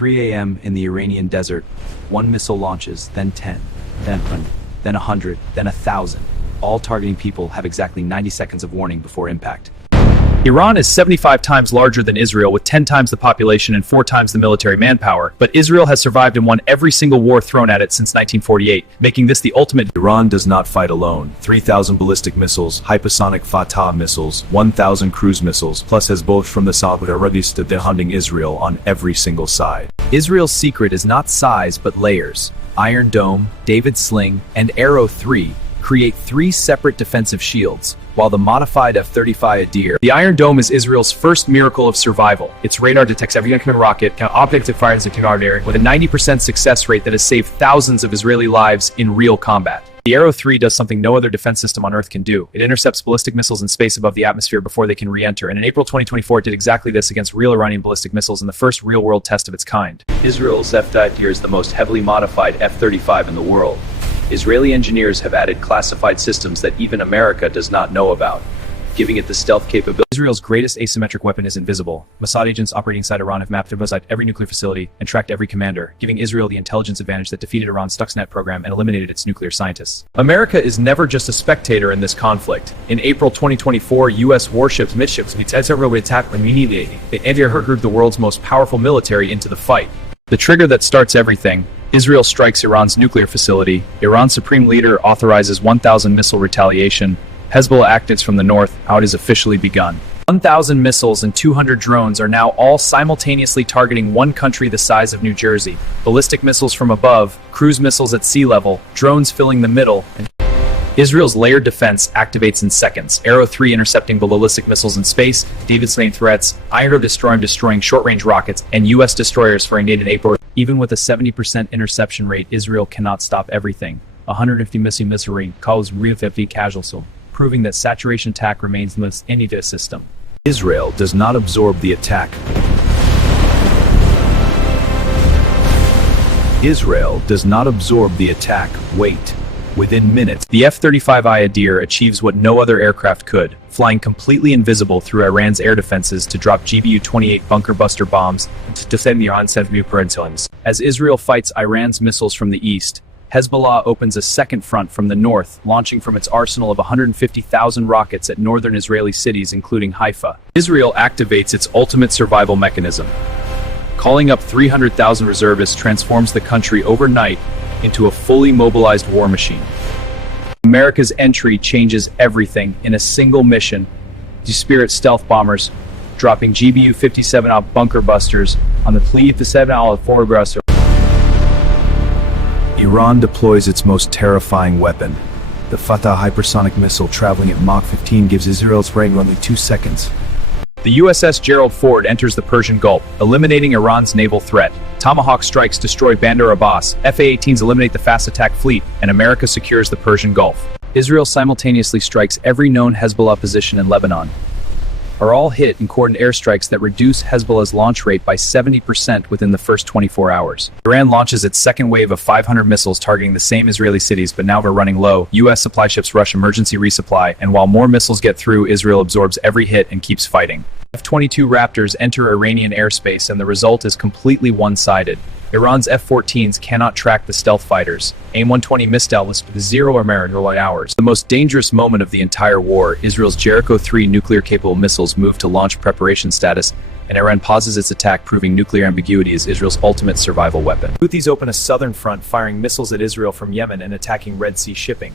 3 a.m. in the Iranian desert, one missile launches, then 10, then 100, then 100, then 1,000. All targeting people have exactly 90 seconds of warning before impact. Iran is 75 times larger than Israel, with 10 times the population and 4 times the military manpower, but Israel has survived and won every single war thrown at it since 1948, making this the ultimate. Iran does not fight alone. 3,000 ballistic missiles, hypersonic Fattah missiles, 1,000 cruise missiles, plus Hezbollah from the Saudi Arabians to hunting Israel on every single side. Israel's secret is not size but layers. Iron Dome, David Sling, and Arrow 3 create 3 separate defensive shields, while the modified F-35 Ghadir. The Iron Dome is Israel's first miracle of survival. Its radar detects every incoming rocket, can objective fire as a Ghadir, with a 90% success rate that has saved thousands of Israeli lives in real combat. The Arrow 3 does something no other defense system on Earth can do. It intercepts ballistic missiles in space above the atmosphere before they can re-enter, and in April 2024 it did exactly this against real Iranian ballistic missiles in the first real-world test of its kind. Israel's F-35 is the most heavily modified F-35 in the world. Israeli engineers have added classified systems that even America does not know about, giving it the stealth capability. Israel's greatest asymmetric weapon is invisible. Mossad agents operating inside Iran have mapped inside every nuclear facility and tracked every commander, giving Israel the intelligence advantage that defeated Iran's Stuxnet program and eliminated its nuclear scientists. America is never just a spectator in this conflict. In April 2024, U.S. warships, midships, attacked immediately. They entered the world's most powerful military into the fight. The trigger that starts everything. Israel strikes Iran's nuclear facility. Iran's supreme leader authorizes 1,000 missile retaliation. Hezbollah activates from the north. How it has officially begun. 1,000 missiles and 200 drones are now all simultaneously targeting one country the size of New Jersey. Ballistic missiles from above, cruise missiles at sea level, drones filling the middle, and Israel's layered defense activates in seconds. Arrow 3 intercepting ballistic missiles in space, David Sling threats, Iron Dome destroying short-range rockets, and U.S. destroyers firing in April. Even with a 70% interception rate, Israel cannot stop everything. 150 missile rate causes real 50 casualties, proving that saturation attack remains the most any system. Israel does not absorb the attack. Israel does not absorb the attack. Wait. Within minutes, the F-35 Ghadir achieves what no other aircraft could, flying completely invisible through Iran's air defenses to drop GBU-28 bunker buster bombs to defend the Iran's peninsulas. As Israel fights Iran's missiles from the east, Hezbollah opens a second front from the north, launching from its arsenal of 150,000 rockets at northern Israeli cities including Haifa. Israel activates its ultimate survival mechanism. Calling up 300,000 reservists transforms the country overnight into a fully mobilized war machine. America's entry changes everything in a single mission. Spirit stealth bombers, dropping GBU-57 bunker busters on the Ple-57 forward buster. Iran deploys its most terrifying weapon. The Fattah hypersonic missile traveling at Mach 15 gives Israel's range only 2 seconds. The USS Gerald Ford enters the Persian Gulf, eliminating Iran's naval threat. Tomahawk strikes destroy Bandar Abbas, F-A-18s eliminate the fast attack fleet, and America secures the Persian Gulf. Israel simultaneously strikes every known Hezbollah position in Lebanon. Are all hit in coordinated airstrikes that reduce Hezbollah's launch rate by 70% within the first 24 hours. Iran launches its second wave of 500 missiles targeting the same Israeli cities, but now they're running low. U.S. supply ships rush emergency resupply, and while more missiles get through, Israel absorbs every hit and keeps fighting. F-22 Raptors enter Iranian airspace, and the result is completely one-sided. Iran's F-14s cannot track the stealth fighters. AIM-120 misstylist with 0 American hours. The most dangerous moment of the entire war, Israel's Jericho-3 nuclear-capable missiles move to launch preparation status, and Iran pauses its attack, proving nuclear ambiguity is Israel's ultimate survival weapon. Houthis open a southern front, firing missiles at Israel from Yemen and attacking Red Sea shipping.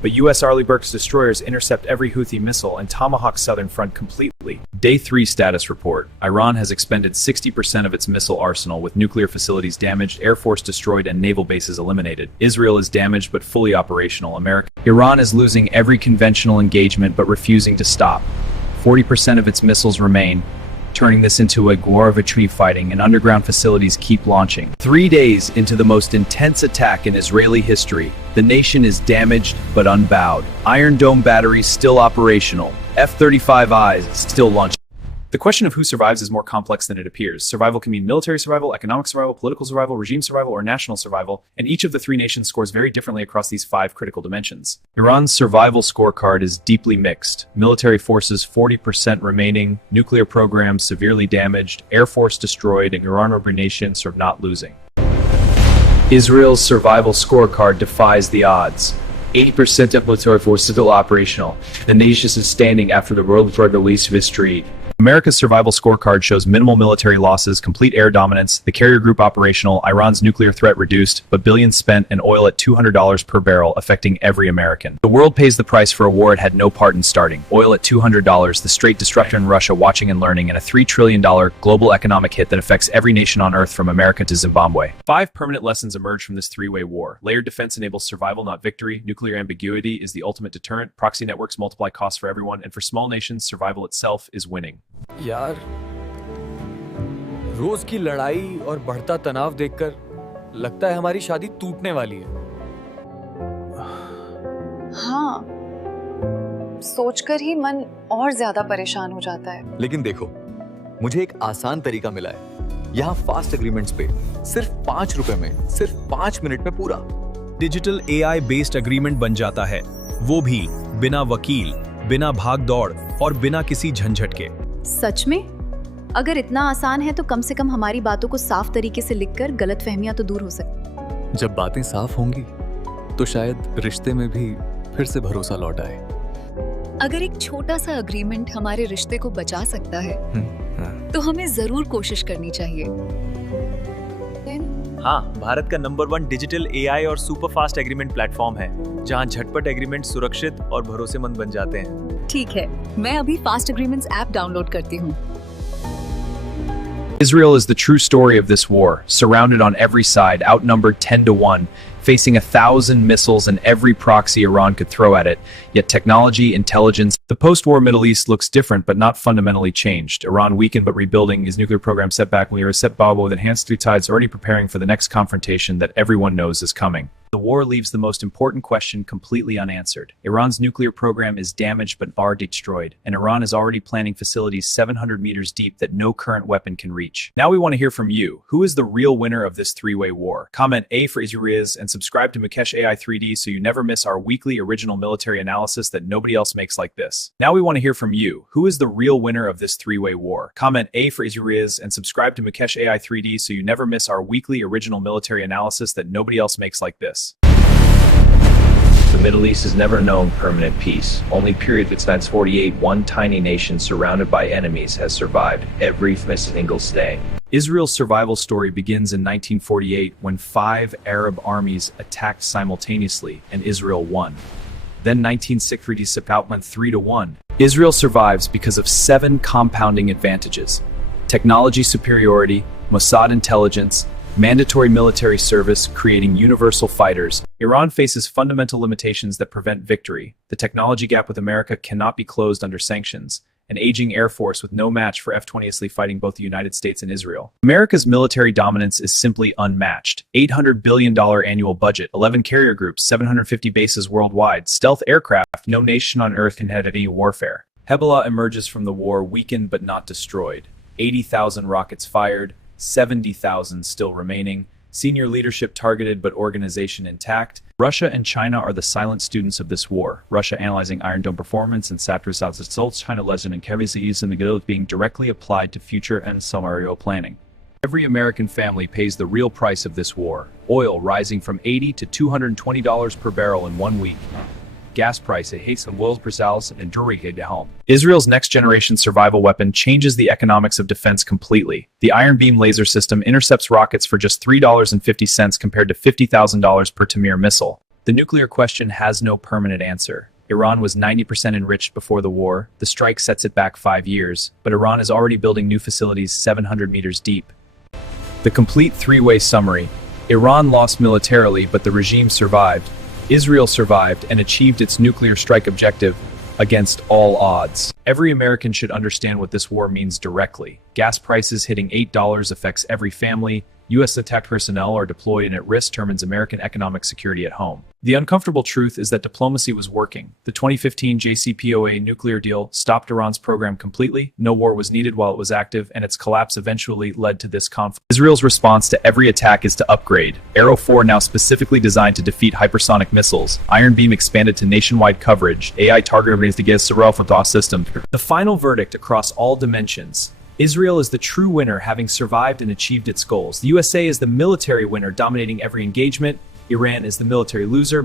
But U.S. Arleigh Burke's destroyers intercept every Houthi missile and Tomahawk southern front completely. Day 3 status report. Iran has expended 60% of its missile arsenal, with nuclear facilities damaged, air force destroyed, and naval bases eliminated. Israel is damaged but fully operational. Iran is losing every conventional engagement but refusing to stop. 40% of its missiles remain, turning this into a war of tree fighting, and underground facilities keep launching. 3 days into the most intense attack in Israeli history, the nation is damaged but unbowed. Iron Dome batteries still operational. F-35Is still launching. The question of who survives is more complex than it appears. Survival can mean military survival, economic survival, political survival, regime survival, or national survival, and each of the three nations scores very differently across these 5 critical dimensions. Iran's survival scorecard is deeply mixed. Military forces 40% remaining, nuclear program severely damaged, air force destroyed, and Iran nation serve not losing. Israel's survival scorecard defies the odds. 80% of military forces still operational. The nation is standing after the World War release of history. America's survival scorecard shows minimal military losses, complete air dominance, the carrier group operational, Iran's nuclear threat reduced, but billions spent, and oil at $200 per barrel, affecting every American. The world pays the price for a war it had no part in starting. Oil at $200, the straight destruction in Russia watching and learning, and a $3 trillion global economic hit that affects every nation on Earth from America to Zimbabwe. 5 permanent lessons emerge from this 3-way war. Layered defense enables survival, not victory. Nuclear ambiguity is the ultimate deterrent. Proxy networks multiply costs for everyone, and for small nations, survival itself is winning. यार, रोज की लड़ाई और बढ़ता तनाव देखकर लगता है हमारी शादी टूटने वाली है। हाँ, सोचकर ही मन और ज्यादा परेशान हो जाता है। लेकिन देखो, मुझे एक आसान तरीका मिला है। यहाँ फास्ट एग्रीमेंट्स पे सिर्फ 5 रुपए में, सिर्फ 5 मिनट में पूरा डिजिटल AI बेस्ड एग्रीमेंट बन जाता है, वो भी बिना वकील, बिना भाग दौड़ और बिना किसी झंझट के। सच में? अगर इतना आसान है तो कम से कम हमारी बातों को साफ तरीके से लिखकर गलतफहमियां तो दूर हो सकती। जब बातें साफ होंगी तो शायद रिश्ते में भी फिर से भरोसा लौट आए। अगर एक छोटा सा एग्रीमेंट हमारे रिश्ते को बचा सकता है तो हमें जरूर कोशिश करनी चाहिए। हाँ, भारत का नंबर 1 डिजिटल AI और सुपर फास्ट एग्रीमेंट प्लेटफॉर्म है, जहाँ झटपट एग्रीमेंट सुरक्षित और भरोसेमंद बन जाते हैं। ठीक है, मैं अभी फास्ट एग्रीमेंट्स ऐप डाउनलोड करती हूँ। Israel is the true story of this war, surrounded on every side, outnumbered 10 to 1, facing 1,000 missiles and every proxy Iran could throw at it. Yet technology, intelligence, the post-war Middle East looks different but not fundamentally changed. Iran weakened but rebuilding, his nuclear program set back. We are set Babo with enhanced 3 tides, already preparing for the next confrontation that everyone knows is coming. The war leaves the most important question completely unanswered. Iran's nuclear program is damaged but far destroyed, and Iran is already planning facilities 700 meters deep that no current weapon can reach. Now we want to hear from you. Who is the real winner of this 3-way war? Comment A for Israel and subscribe to Mukesh AI 3D so you never miss our weekly original military analysis that nobody else makes like this. Now we want to hear from you. Who is the real winner of this 3-way war? Comment A for Israel and subscribe to Mukesh AI 3D so you never miss our weekly original military analysis that nobody else makes like this. The Middle East has never known permanent peace. Only period since 48, one tiny nation surrounded by enemies has survived every single day. Israel's survival story begins in 1948 when 5 Arab armies attacked simultaneously and Israel won. Then 1960 went 3 to 1. Israel survives because of 7 compounding advantages: technology superiority, Mossad intelligence, mandatory military service, creating universal fighters. Iran faces fundamental limitations that prevent victory. The technology gap with America cannot be closed under sanctions. An aging air force with no match for F-20 fighting both the United States and Israel. America's military dominance is simply unmatched. $800 billion annual budget, 11 carrier groups, 750 bases worldwide, stealth aircraft, no nation on earth can head any warfare. Hezbollah emerges from the war weakened but not destroyed. 80,000 rockets fired, 70,000 still remaining, senior leadership targeted but organization intact. Russia and China are the silent students of this war. Russia analyzing Iron Dome performance and Satras as results, China lesson and Kevizis and the Ghadir being directly applied to future and scenario planning. Every American family pays the real price of this war. Oil rising from $80 to $220 per barrel in 1 week. Gas price at Hates and Wills Brazils and Durig at home. Israel's next-generation survival weapon changes the economics of defense completely. The Iron Beam laser system intercepts rockets for just $3.50 compared to $50,000 per Tamir missile. The nuclear question has no permanent answer. Iran was 90% enriched before the war. The strike sets it back 5 years, but Iran is already building new facilities 700 meters deep. The complete 3-way summary. Iran lost militarily, but the regime survived. Israel survived and achieved its nuclear strike objective against all odds. Every American should understand what this war means directly. Gas prices hitting $8 affects every family. U.S. attacked personnel are deployed and at risk determines American economic security at home. The uncomfortable truth is that diplomacy was working. The 2015 JCPOA nuclear deal stopped Iran's program completely, no war was needed while it was active, and its collapse eventually led to this conflict. Israel's response to every attack is to upgrade. Arrow 4 now specifically designed to defeat hypersonic missiles. Iron Beam expanded to nationwide coverage. AI targeted against Fattah system. The final verdict across all dimensions. Israel is the true winner, having survived and achieved its goals. The USA is the military winner, dominating every engagement. Iran is the military loser.